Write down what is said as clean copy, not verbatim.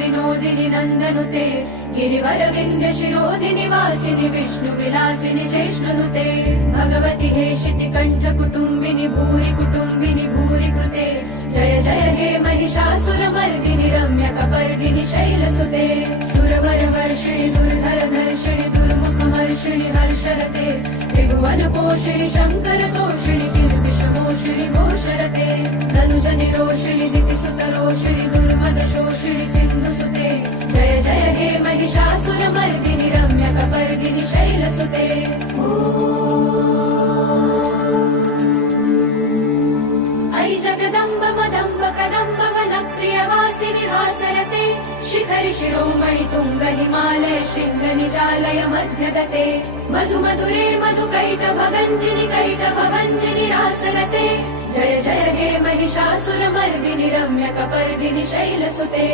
विनोदिनि नन्दनुते गिरिवर विन्ध्य शिरोधिनि वासिनि विष्णु विलासिनि जैष्णुनुते भगवति हेशिति कण्ठ कुटुम्बिनि भूरि कृते जय जय हे महिषासुरमर्दिनि रम्यकपर्दिनि शैलसुते सुरवर वर्षिणि दुर्धर धर्षिणि दुर्मुखमर्षिणि हर्षरते त्रिभुवन पोषिणि शङ्कर तोषिणि किल्बिषमोषिणि घोषरते धनुजनि रोषिणि दितिसुतरोषिणि दुर्मद शोषिणि सिन्धुसुते जय जय हे महिषासुरमर्दिनि रम्यकपर्दिनि शैलसुते ऐ जगदम्ब मदम्ब कदम्ब वनप्रियवासिनि हासरते शिखरि शिरोमणि तुङ्ग हिमालय शृङ्ग निजालय मध्यगते मधु मधुरे मधुकैटभगञ्जिनि रासरते जय जय हे महिषासुरमर्दिनि रम्यकपर्दिनि शैलसुते